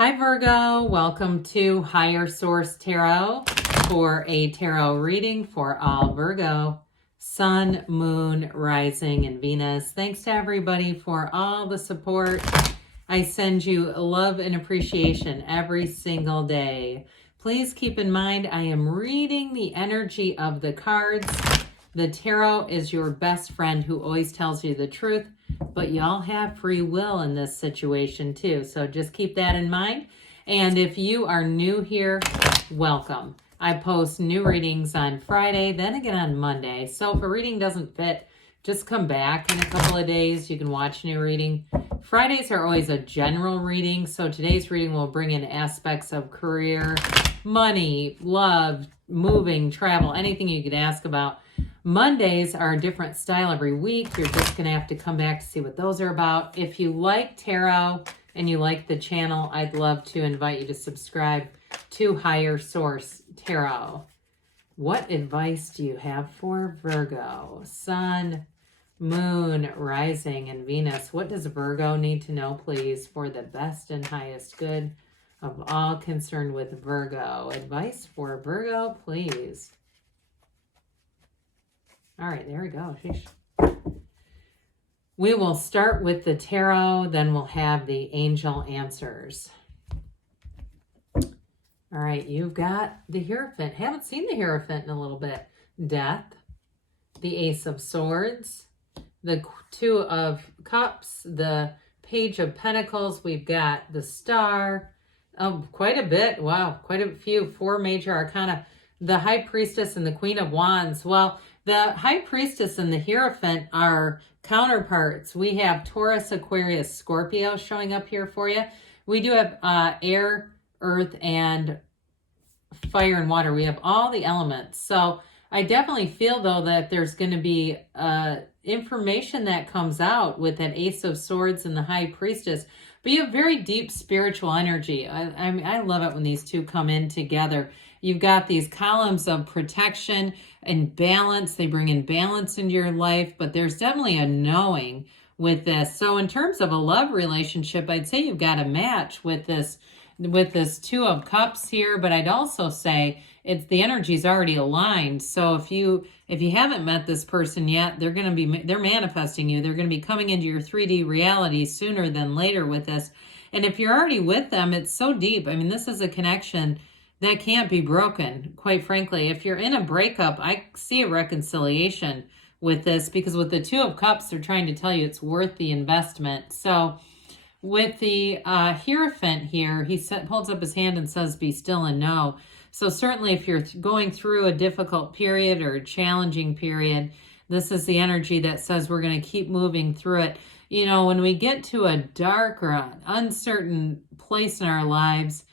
Hi Virgo, welcome to Higher Source Tarot for a tarot reading for all Virgo, Sun, Moon, Rising, and Venus. Thanks to everybody for all the support. I send you love and appreciation every single day. Please keep in mind I am reading the energy of the cards. The tarot is your best friend who always tells you the truth, but y'all have free will in this situation too. So just keep that in mind. And if you are new here, welcome. I post new readings on Friday, then again on Monday. So if a reading doesn't fit, just come back in a couple of days. You can watch a new reading. Fridays are always a general reading. So today's reading will bring in aspects of career, money, love, moving, travel, anything you could ask about. Mondays are a different style every week. You're just going to have to come back to see what those are about. If you like tarot and you like the channel, I'd love to invite you to subscribe to Higher Source Tarot. What advice do you have for Virgo? Sun, Moon, Rising, and Venus. What does Virgo need to know, please, for the best and highest good of all concerned with Virgo? Advice for Virgo, please. All right, there we go. Sheesh. We will start with the tarot, then we'll have the angel answers. All right, you've got the Hierophant. Haven't seen the Hierophant in a little bit. Death, the Ace of Swords, the Two of Cups, the Page of Pentacles. We've got the Star. Oh, quite a bit. Wow, quite a few. 4 major arcana. The High Priestess and the Queen of Wands. Well, the High Priestess and the Hierophant are counterparts. We have Taurus, Aquarius, Scorpio showing up here for you. We do have air, earth, and fire and water. We have all the elements. So I definitely feel, though, that there's going to be information that comes out with that Ace of Swords and the High Priestess. But you have very deep spiritual energy. I love it when these two come in together. You've got these columns of protection and balance. They bring in balance into your life, but there's definitely a knowing with this. So in terms of a love relationship, I'd say you've got a match with this Two of Cups here, but I'd also say it's the energy's already aligned. So if you haven't met this person yet, they're manifesting you. They're going to be coming into your 3D reality sooner than later with this. And if you're already with them, it's so deep. I mean, this is a connection that can't be broken, quite frankly. If you're in a breakup, I see a reconciliation with this, because with the Two of Cups, they're trying to tell you it's worth the investment. So with the Hierophant here, he holds up his hand and says, be still and know. So certainly if you're going through a difficult period or a challenging period, this is the energy that says we're going to keep moving through it. You know, when we get to a dark or an uncertain place in our lives,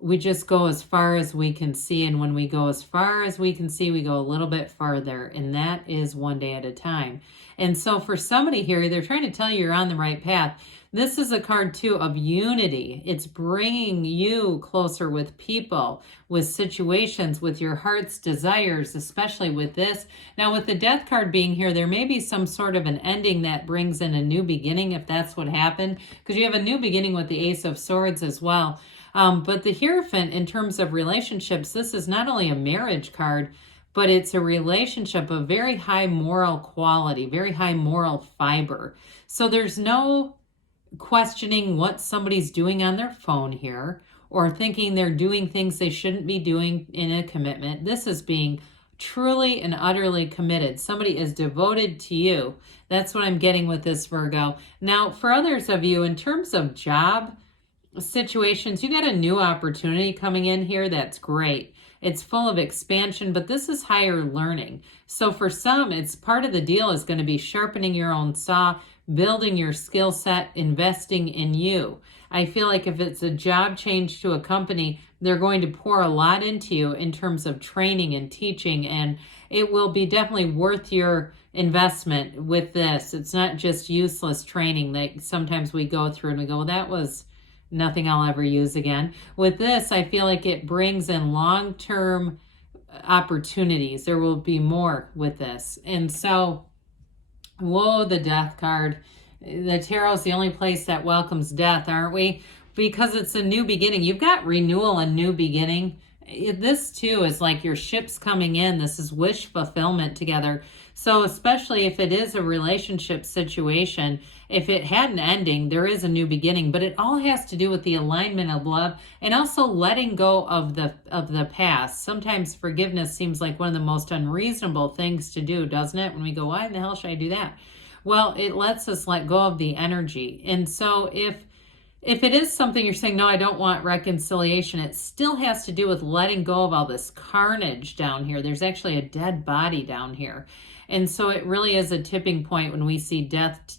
we just go as far as we can see. And when we go as far as we can see, we go a little bit farther. And that is one day at a time. And so for somebody here, they're trying to tell you you're on the right path. This is a card, too, of unity. It's bringing you closer with people, with situations, with your heart's desires, especially with this. Now, with the Death card being here, there may be some sort of an ending that brings in a new beginning, if that's what happened, because you have a new beginning with the Ace of Swords as well. But the Hierophant, in terms of relationships, this is not only a marriage card, but it's a relationship of very high moral quality, very high moral fiber. So there's no questioning what somebody's doing on their phone here, or thinking they're doing things they shouldn't be doing in a commitment. This is being truly and utterly committed. Somebody is devoted to you. That's what I'm getting with this, Virgo. Now, for others of you, in terms of job situations, you got a new opportunity coming in here. That's great. It's full of expansion, but this is higher learning. So for some, it's part of the deal is going to be sharpening your own saw, building your skill set, investing in you. I feel like if it's a job change to a company, they're going to pour a lot into you in terms of training and teaching, and it will be definitely worth your investment with this. It's not just useless training that sometimes we go through and we go, well, that was nothing I'll ever use again. With this, I feel like it brings in long-term opportunities. There will be more with this. And so, whoa, the Death card. The tarot's the only place that welcomes death, aren't we? because it's a new beginning. You've got renewal and new beginning. This too is like your ship's coming in. This is wish fulfillment together. So especially if it is a relationship situation, if it had an ending, there is a new beginning, but it all has to do with the alignment of love and also letting go of the past. Sometimes forgiveness seems like one of the most unreasonable things to do, doesn't it? When we go, why in the hell should I do that? Well, it lets us let go of the energy. And so if it is something you're saying, no, I don't want reconciliation, it still has to do with letting go of all this carnage down here. There's actually a dead body down here. And so it really is a tipping point when we see death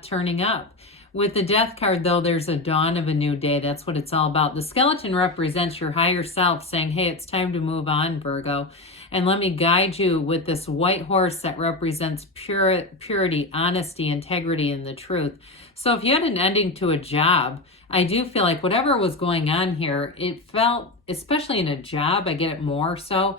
turning up. With the death card, though, there's a dawn of a new day. That's what it's all about. The skeleton represents your higher self saying, hey, it's time to move on, Virgo. And let me guide you with this white horse that represents purity, honesty, integrity, and the truth. So if you had an ending to a job, I do feel like whatever was going on here, it felt, especially in a job, I get it more so,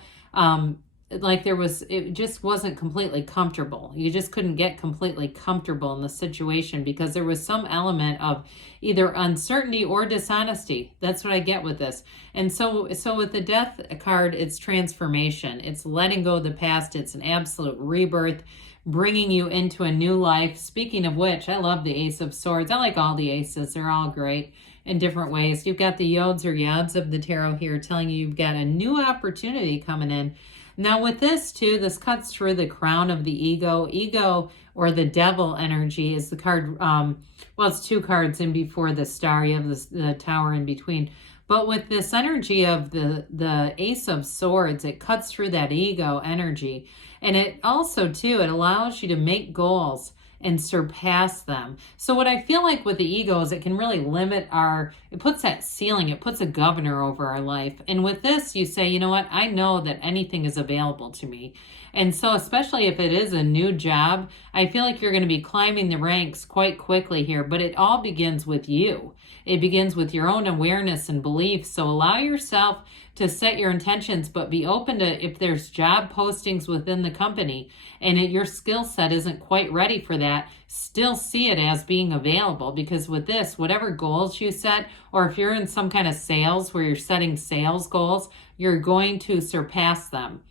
like it just wasn't completely comfortable. You just couldn't get completely comfortable in the situation because there was some element of either uncertainty or dishonesty. That's what I get with this. And so with the death card, it's transformation. It's letting go of the past. It's an absolute rebirth, bringing you into a new life. Speaking of which, I love the Ace of Swords. I like all the aces. They're all great in different ways. You've got the Yods or Yads of the tarot here telling you you've got a new opportunity coming in. Now with this too, this cuts through the crown of the ego. Ego or the devil energy is the card, well, it's two cards in before the star. You have the tower in between. But with this energy of the Ace of Swords, it cuts through that ego energy. And it also too, it allows you to make goals and surpass them. So what I feel like with the ego is it can really limit it puts that ceiling, it puts a governor over our life. And with this, you say, you know what, I know that anything is available to me. And so especially if it is a new job, I feel like you're going to be climbing the ranks quite quickly here, but it all begins with you. It begins with your own awareness and belief. So allow yourself to set your intentions, but be open to if there's job postings within the company and your skill set isn't quite ready for that, still see it as being available. Because with this, whatever goals you set, or if you're in some kind of sales where you're setting sales goals, you're going to surpass them.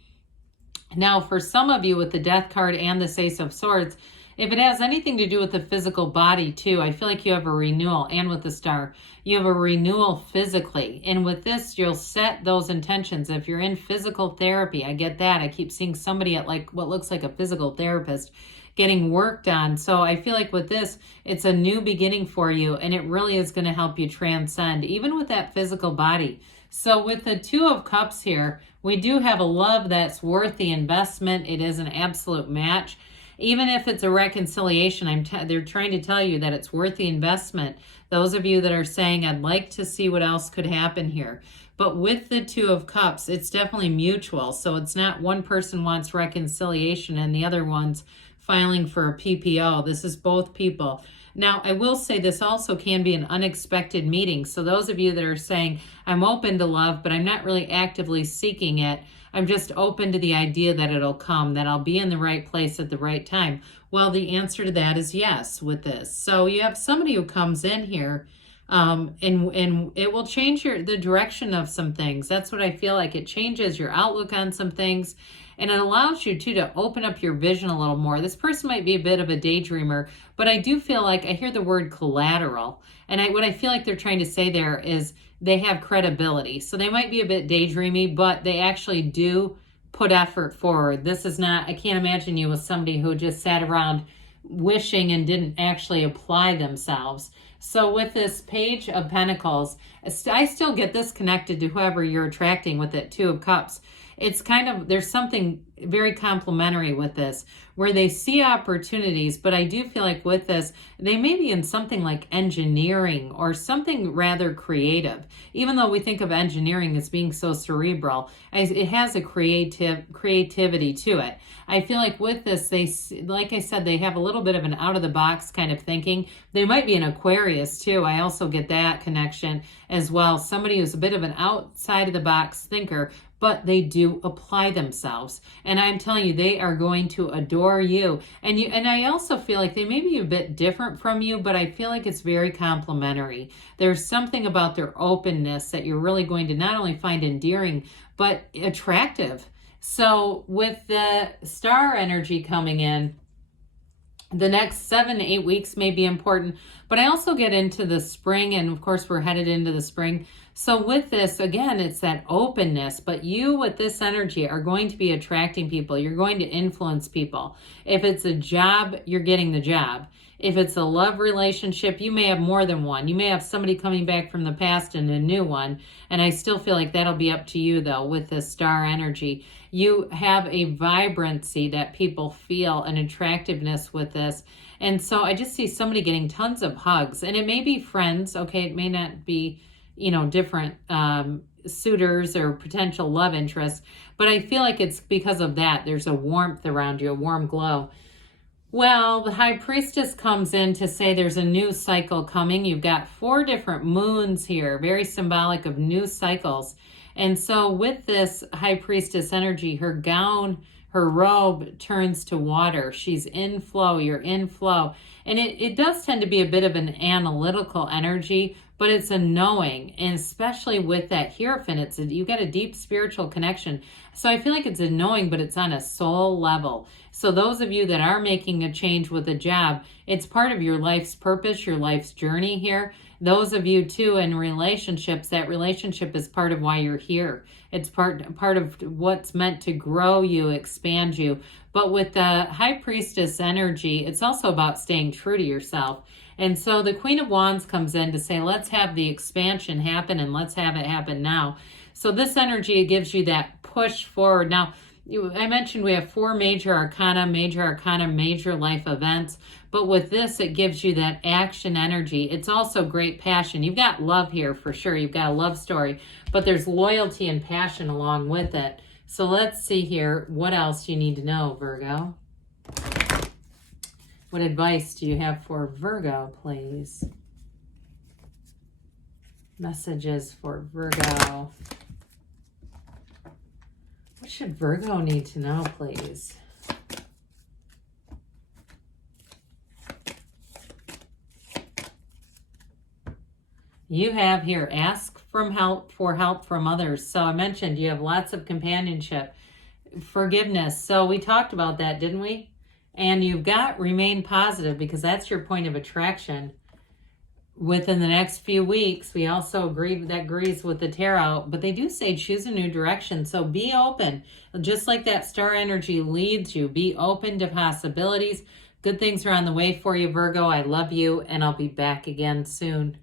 Now, for some of you with the Death card and the Ace of Swords, if it has anything to do with the physical body too, I feel like you have a renewal. And with the star, you have a renewal physically. And with this, you'll set those intentions. If you're in physical therapy, I get that. I keep seeing somebody at like what looks like a physical therapist getting work done. So I feel like with this, it's a new beginning for you. And it really is going to help you transcend, even with that physical body. So with the Two of Cups here, we do have a love that's worth the investment. It is an absolute match. Even if it's a reconciliation, they're trying to tell you that it's worth the investment. Those of you that are saying, I'd like to see what else could happen here. But with the Two of Cups, it's definitely mutual. So it's not one person wants reconciliation and the other one's filing for a PPO. This is both people. Now, I will say this also can be an unexpected meeting. So those of you that are saying, I'm open to love, but I'm not really actively seeking it, I'm just open to the idea that it'll come, that I'll be in the right place at the right time. Well, the answer to that is yes with this. So you have somebody who comes in here and it will change the direction of some things. That's what I feel like. It changes your outlook on some things. And it allows you too to open up your vision a little more. This person might be a bit of a daydreamer, but I do feel like I hear the word collateral. And what I feel like they're trying to say there is they have credibility. So they might be a bit daydreamy, but they actually do put effort forward. This is not, I can't imagine you with somebody who just sat around wishing and didn't actually apply themselves. So with this Page of Pentacles, I still get this connected to whoever you're attracting with it, Two of Cups. It's kind of, there's something very complimentary with this where they see opportunities, but I do feel like with this, they may be in something like engineering or something rather creative. Even though we think of engineering as being so cerebral, it has a creativity to it. I feel like with this, like I said, they have a little bit of an out of the box kind of thinking. They might be an Aquarius too. I also get that connection as well. Somebody who's a bit of an outside of the box thinker, but they do apply themselves. And I'm telling you, they are going to adore you. And I also feel like they may be a bit different from you, but I feel like it's very complimentary. There's something about their openness that you're really going to not only find endearing, but attractive. So with the star energy coming in, the next 7 to 8 weeks may be important, but I also get into the spring, and of course we're headed into the spring. So with this, again, it's that openness, but you with this energy are going to be attracting people. You're going to influence people. If it's a job, you're getting the job. If it's a love relationship, you may have more than one. You may have somebody coming back from the past and a new one. And I still feel like that'll be up to you, though, with the star energy. You have a vibrancy that people feel, an attractiveness with this. And so I just see somebody getting tons of hugs. And it may be friends, okay? It may not be, different suitors or potential love interests. But I feel like it's because of that. There's a warmth around you, a warm glow. Well, the High Priestess comes in to say there's a new cycle coming. You've got 4 different moons here, very symbolic of new cycles. And so with this High Priestess energy, her gown, her robe turns to water. She's in flow, you're in flow. And it does tend to be a bit of an analytical energy, but it's a knowing. And especially with that Hierophant, you get a deep spiritual connection. So I feel like it's a knowing, but it's on a soul level. So those of you that are making a change with a job, it's part of your life's purpose, your life's journey here. Those of you too in relationships, that relationship is part of why you're here. It's part of what's meant to grow you, expand you. But with the High Priestess energy, it's also about staying true to yourself. And so the Queen of Wands comes in to say, let's have the expansion happen and let's have it happen now. So this energy gives you that push forward. Now, I mentioned we have 4 major arcana, major life events. But with this, it gives you that action energy. It's also great passion. You've got love here for sure. You've got a love story. But there's loyalty and passion along with it. So let's see here what else you need to know, Virgo. What advice do you have for Virgo, please? Messages for Virgo. What should Virgo need to know, please? You have here, ask for help from others. So I mentioned you have lots of companionship, forgiveness. So we talked about that, didn't we? And you've got remain positive because that's your point of attraction. Within the next few weeks, we also agrees with the tarot, but they do say choose a new direction. So be open. Just like that star energy leads you, be open to possibilities. Good things are on the way for you, Virgo. I love you, and I'll be back again soon.